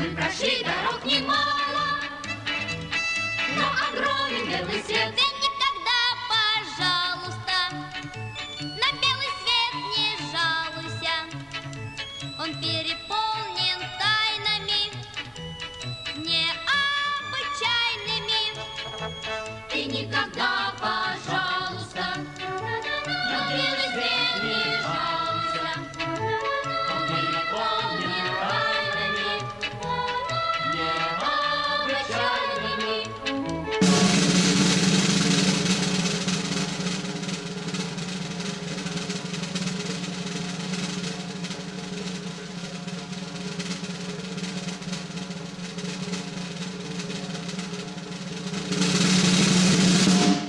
Мы прошли дорог немало, но огромен белый свет. Ты никогда, пожалуйста, на белый свет не жалуйся. Он переполнен тайнами необычайными. Ты никогда, пожалуйста, на белый свет не жалуйся. Он переполнен тайнами необычайными.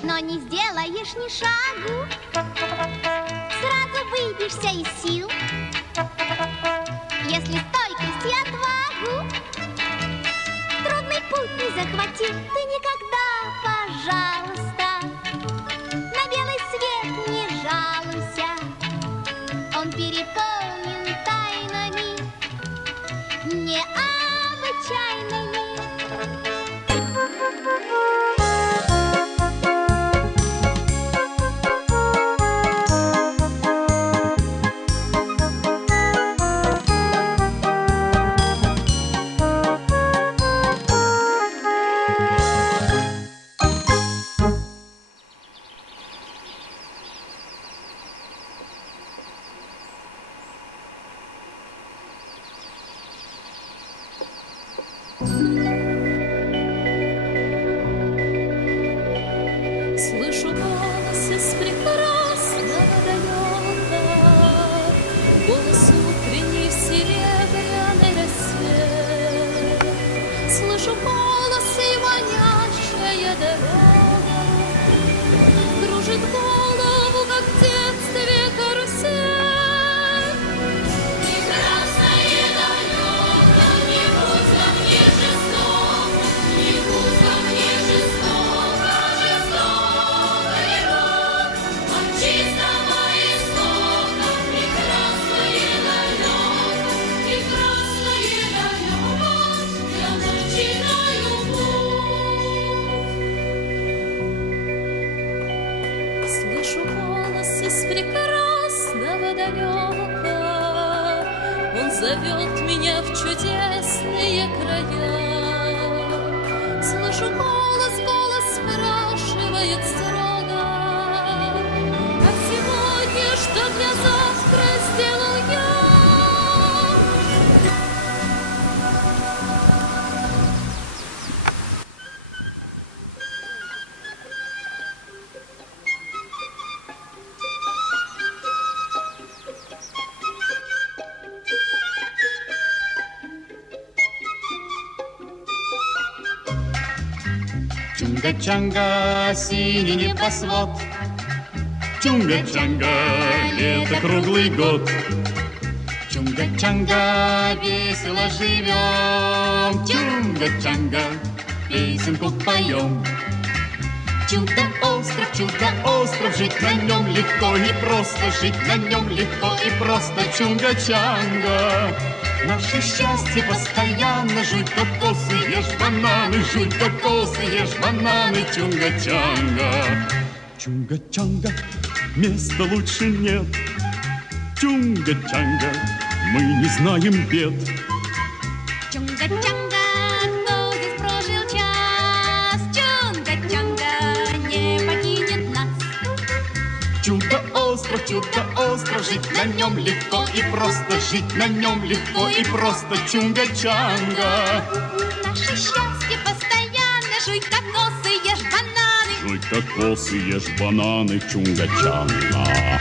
Но не сделаешь ни шагу, сразу выбьешься из сил. Если стойкость и отвагу трудный путь не захватил, ты никогда, пожалуйста, на белый свет не жалуйся. Он переполнен тайнами необычайными. Слышу голос из прекрасного далека, голос утренний в серебряный рассвет. Слышу голос и манящая дорога кружит голову, как в детстве карусель. Прекрасное далеко, не будь ко мне жесток, не будь ко мне жестоко, жестокая рок. От чистого истока прекрасное далеко, я начинаю путь. Слышу голос из прекрасного далека, он зовет меня в чудесные края. Слышу голос, голос спрашивает строго: а сегодня что для завтра сделал я? Чунга-чанга, синий небосвод, Чунга-чанга, лето круглый год. Чунга-чанга, весело живем, Чунга-чанга, песенку поем. Чудо-остров, жить на нем легко и просто, жить на нем легко и просто, Чунга-чанга. Наше счастье постоянно, жуй кокосы, ешь бананы, жуй кокосы, ешь бананы, Чунга-чанга. Чунга-чанга, места лучше нет, Чунга-чанга, мы не знаем бед. Чунга-чанга, кто здесь прожил час? Чунга-чанга не покинет нас. Чудо-остров, жить на нем легко и просто, жить на нем легко и просто, Чунга-чанга. Наше счастье постоянно, жуй кокосы, ешь бананы. Жуй кокосы, ешь бананы, Чунга-чанга.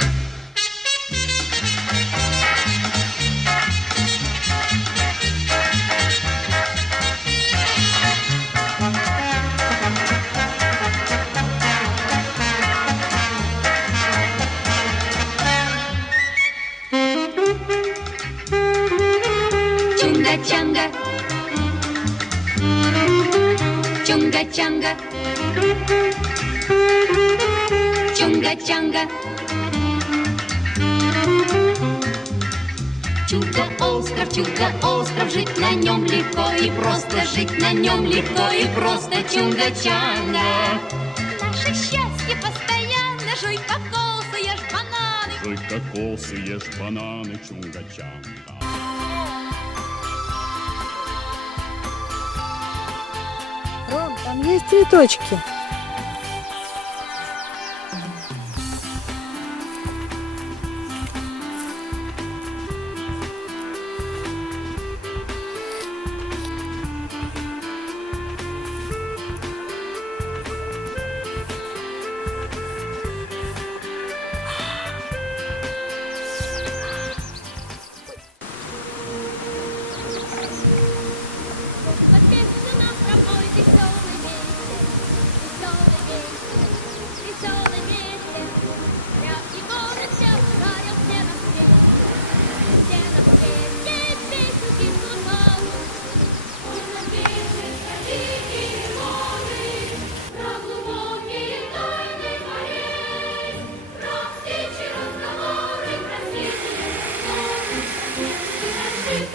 Чунга-чанга, чунга-чанга, чунга-чанга. чудо-остров, чудо-остров, жить на нем легко и просто, жить на нем легко и просто, чунга-чанга. Наше счастье постоянно, жуй кокосы, ешь бананы. Жуй кокосы, ешь бананы, чунга-чанга. Ром, там есть цветочки. Песню нам пропой веселый ветер, веселый ветер. Мягкий голос все ударил все на свете песню тихую новую. На ветер дикие воды, про глубокие тайны морей, про птичьи разговоры, про сильные ссоры и ошибки людей.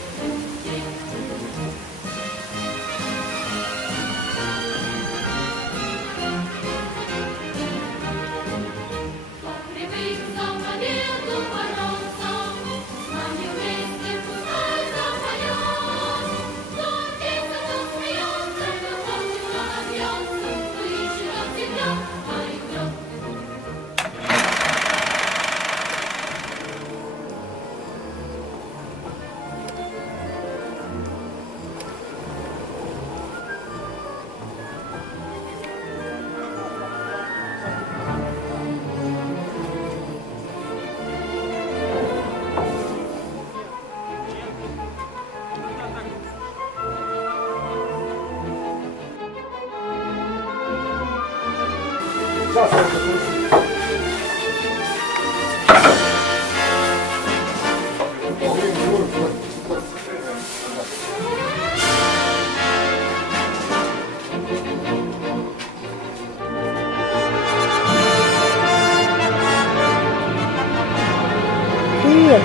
Привык за победу бороться, с нами вместе пускай запоет. Кто песня, кто смеется, кто хочет, кто набьется, кличет от себя, пойдет. Привет.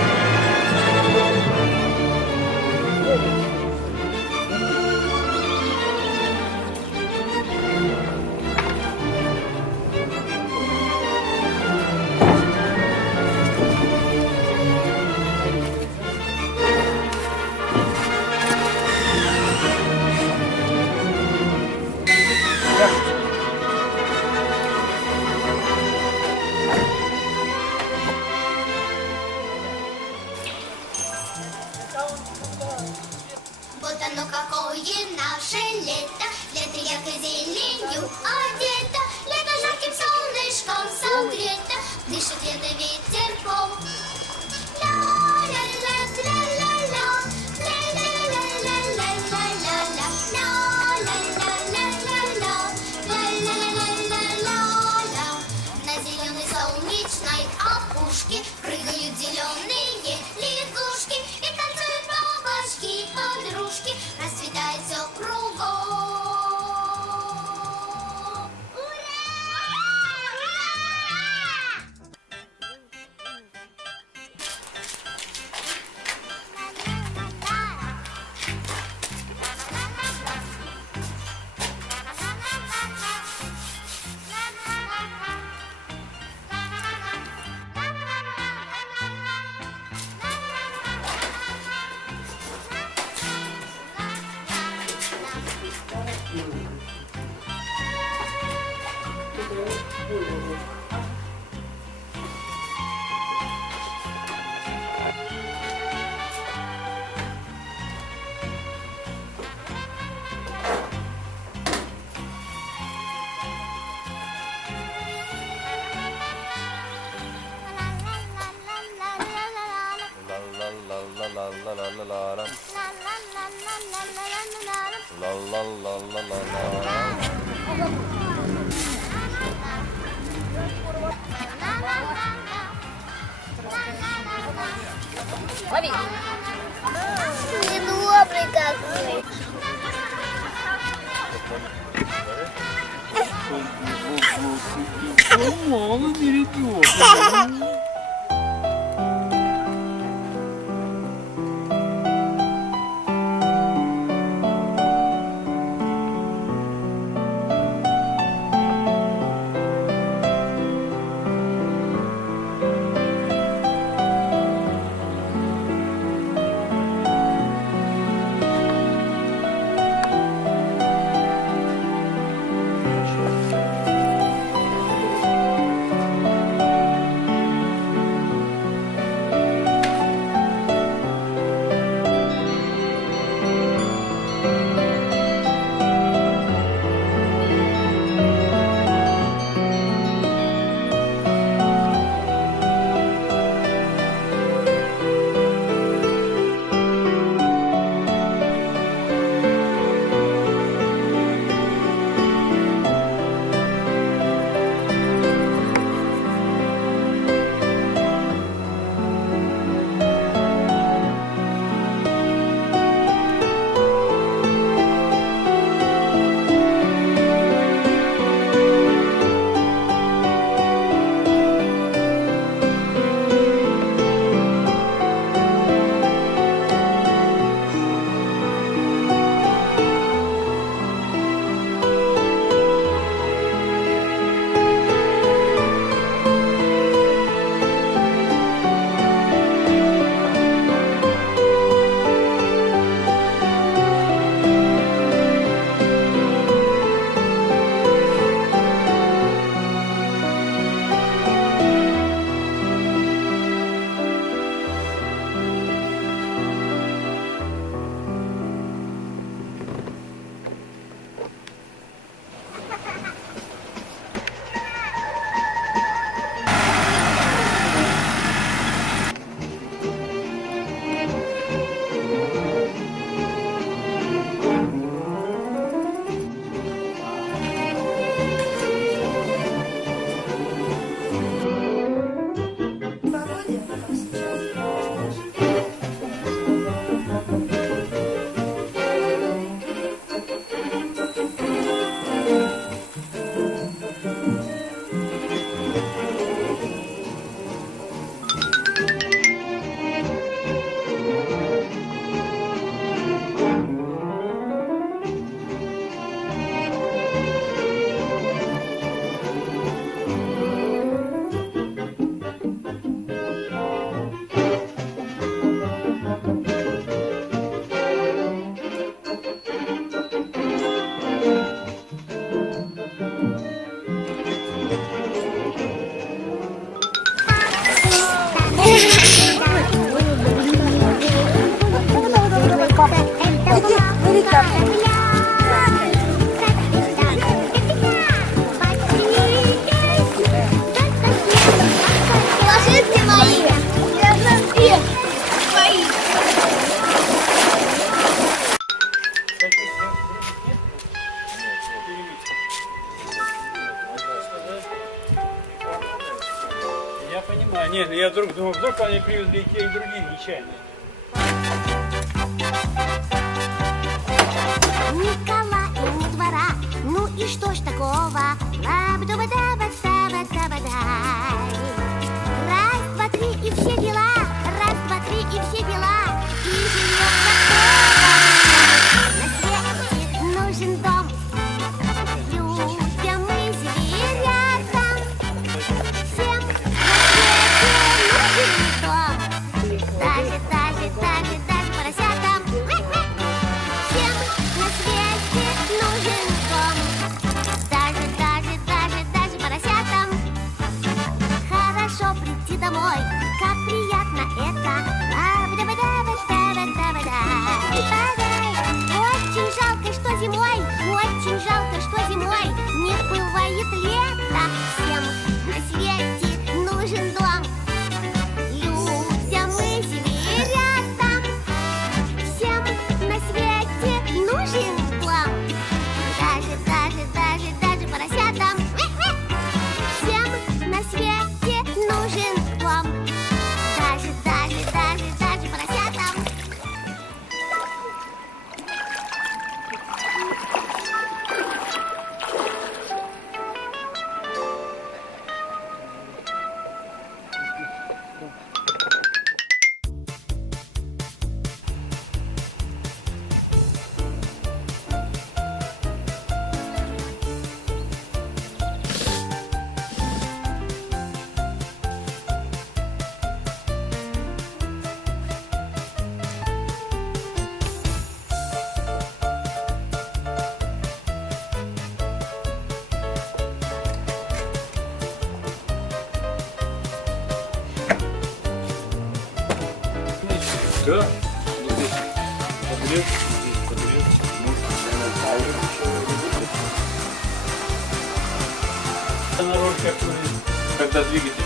Вот оно какое наше лето, лето яркой зеленью одето, лето жарким солнышком согрето, дышит лето ветерком. Ла-ла-ла-ла-ла-ла, ла-ла-ла-ла-ла-ла-ла, ла-ла-ла-ла-ла-ла, ла-ла-ла-ла-ла-ла. На зеленой солнечной опушке прыгают зеленые лягушки и танцуют бабочки, подружки, расцветает все кругом. Ура! Недобрый какой. Мало перейдет. Велика. Ложитесь мои. Мои. Я понимаю. Нет, я думал, вдруг они привезли и те, и другие нечаянно. Никола и не двора, ну и что ж такого? Лаб-дуба-даба-саба-саба-дай. Раз, два, три и все дела, раз, два, три и все дела. И живет на свете нужен дом. Людям и зверятам всем на свете нужен дом. Даже поросятам. Всем на свете нужен дом. Даже поросятам. Хорошо прийти домой, как приятно это. Очень жалко, что зимой, не бывает лета. Всем на свете нужен дом. Людям и зверятам всем на свете нужен дом. Даже поросятам. Всем на свете нужен дом. Даже поросятам. Да. Здесь подрез, здесь подрез. На роль как когда двигатель.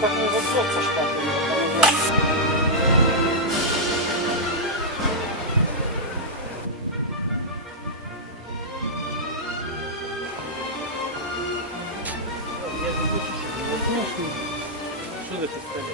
так не забьется шкаф. Смешно. Что за пистолет?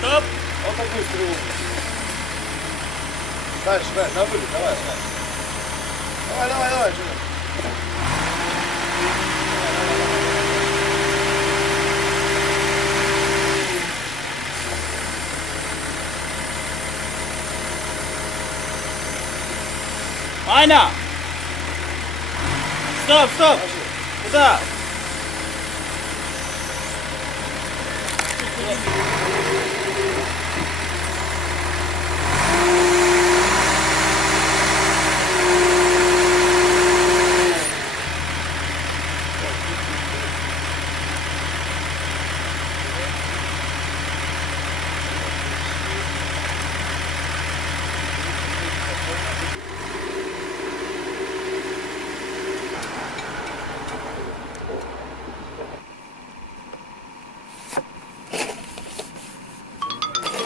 Стоп! Вот такую стрелу. Дальше, дальше, на вылет, давай, давай. Давай, давай, давай, что Аня! Стоп, стоп! Куда?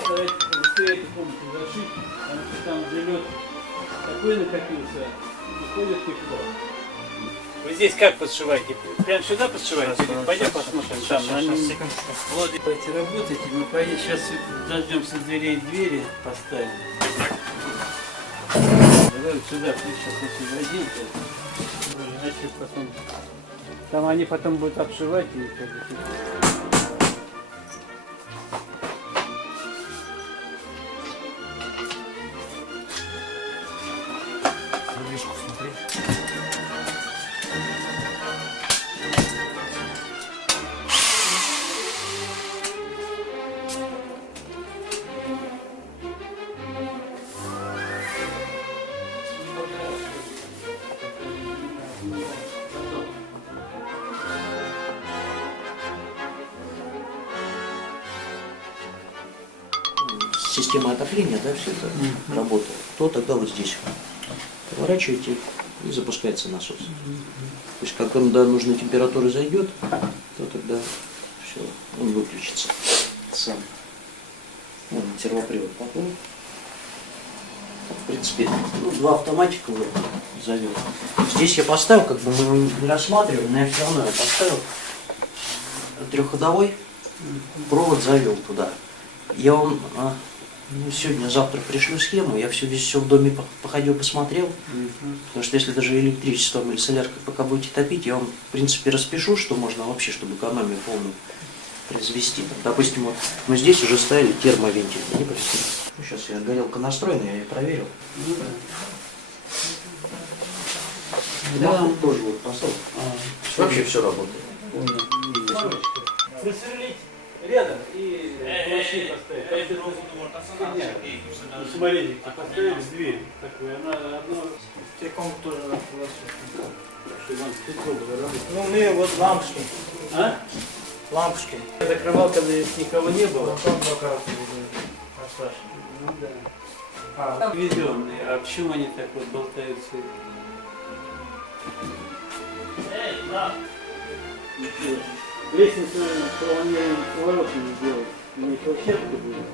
Быстрее эту комнату зашить, потому Такой накопился. Уходит тепло. Вы здесь как подшиваете? Прям сюда подшиваете? Пойдем посмотрим. Там, вот, давайте работайте. Мы пойдем сейчас дождемся дверей, двери поставим. Давай вот сюда, сейчас если зайдем, то иначе потом... Там они потом будут обшивать и как бы... Система отопления, да, все это работает, то тогда вот здесь поворачиваете и запускается насос. То есть, когда нужная температура зайдет, то тогда все, он выключится сам. Вон, сервопривод попал. В принципе, ну, два автоматика вот завел. Здесь я поставил, как бы мы его не рассматривали, но я все равно поставил трехходовой, провод завел туда. Я вам сегодня-завтра пришлю схему, я все в доме походил, посмотрел, потому что если даже электричеством или соляркой пока будете топить, я вам в принципе распишу, что можно вообще, чтобы экономию полную произвести. Там, допустим, вот мы здесь уже ставили термовентиль. Сейчас я горелка настроена, я ее проверил. Да, тоже вот поставил. Вообще все работает. Просверлить рядом и машину поставить. Это саморезики поставили в дверь такую, она одно... Теком тоже надо. Чтобы он стекло было работать. Ну, мы вот лампочки. А? Лампочки. Я закрывал, когда здесь никого не было. Там бока оставшие. Ну да. Везенные. А почему они так вот болтаются? Эй, да. Лестницу планируем поворотами сделать. Не площадка будет.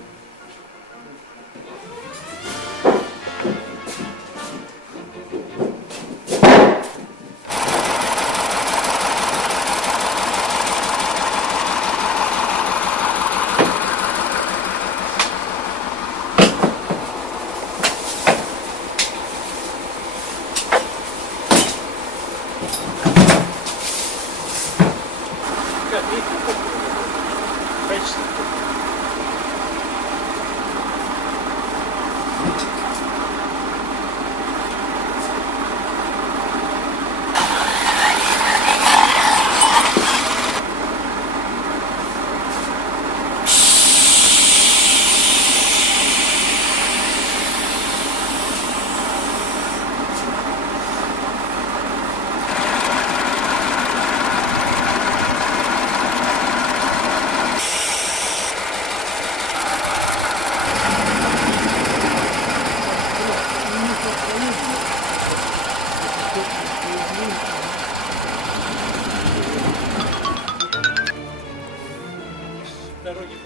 Дороги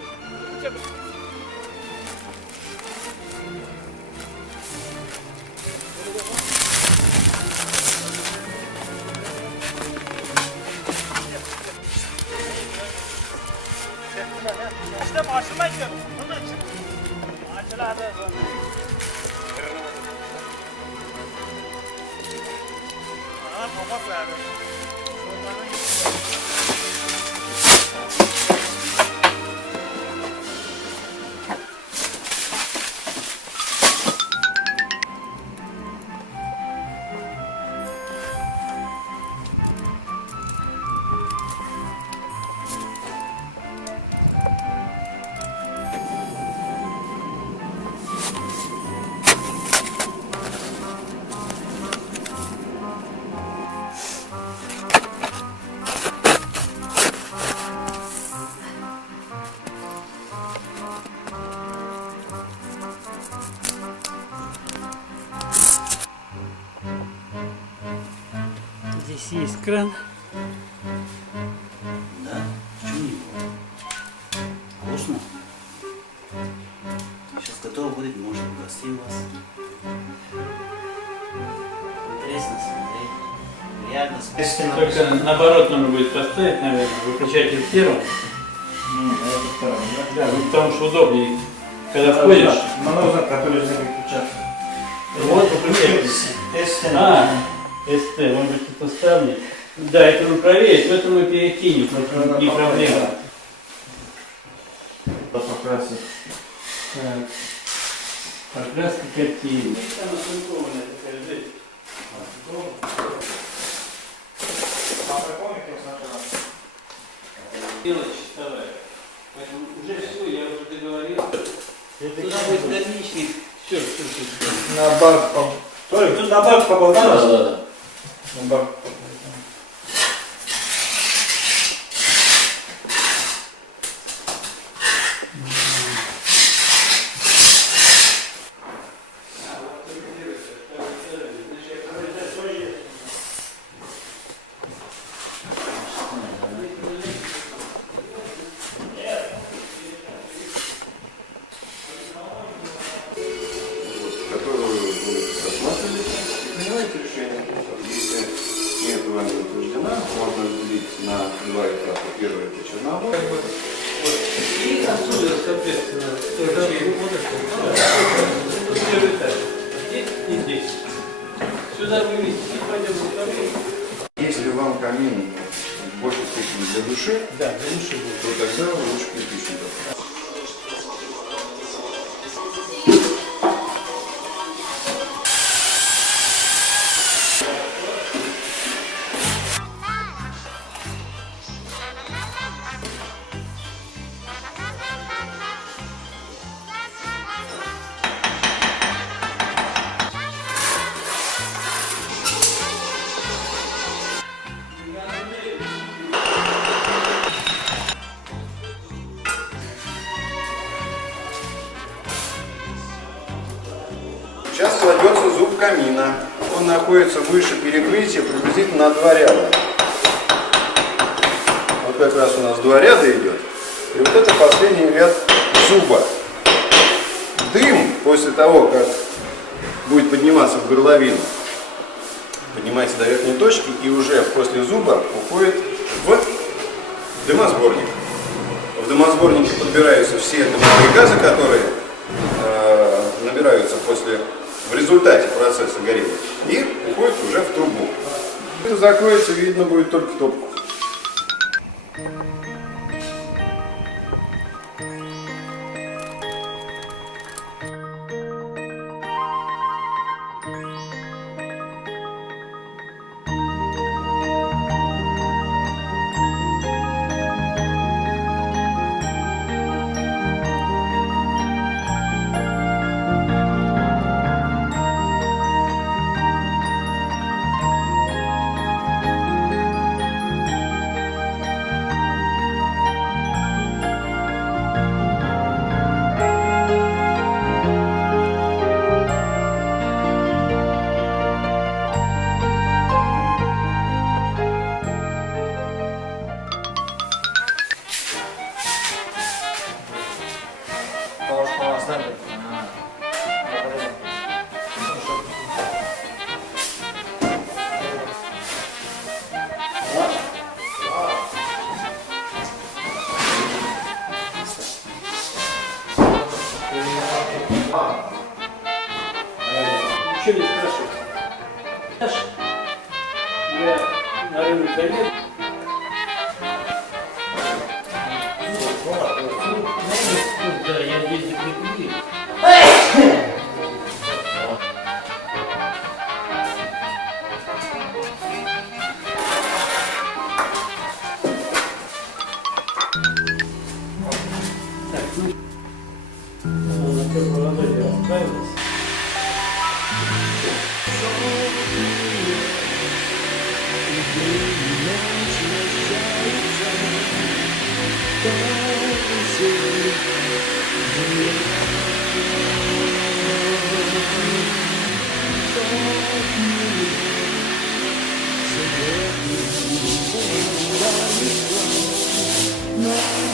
хотя бы. İşte başıma gidiyor. Acılar da kapak verdim. Здесь есть кран. Да? Почему не было? Вкусно? Сейчас готово будет, можно угостим вас. Интересно смотреть. Реально Только наоборот нужно будет поставить, наверное, выключатель первым. Это второй, Да, ну, потому что удобнее. Когда входишь, Моноза, который же переключаться. вот выключатель. СТ, может быть, это ставник. Да, это нужно проверить, но это мы перекинем, это не проблема. Покрасить. Так. Покраска картины. Там оцинкованная такая жесть. Дело чистовая. Поэтому уже все, я уже договорил. Это будет дальнейший. Все. На бак. Толик, тут на бак попал. Да. На бак. Которую вы рассматривали и принимаете решение. Если нет вами утверждена, можно разделить на два этапа. Первый это черновой. И отсюда, соответственно, первый этаж. Здесь и здесь. Сюда вывести и пойдем на второй. Если вам камин в большей степени для души, Да, для души будет. то тогда лучше кирпичный. Сейчас кладется зуб камина. Он находится выше перекрытия приблизительно на 2 ряда. Вот как раз у нас 2 ряда идет. И вот это последний ряд зуба. Дым после того, как будет подниматься в горловину, поднимается до верхней точки и уже после зуба уходит в дымосборник. В дымосборнике подбираются все дымовые газы, которые набираются в результате процесса горения, и уходит уже в трубу. Это закроется, видно будет только топку. Ничего не спрашивай. Я на рынок залез. Да, я ездил не купил. Так, ну, на первой ладони расправилась. No.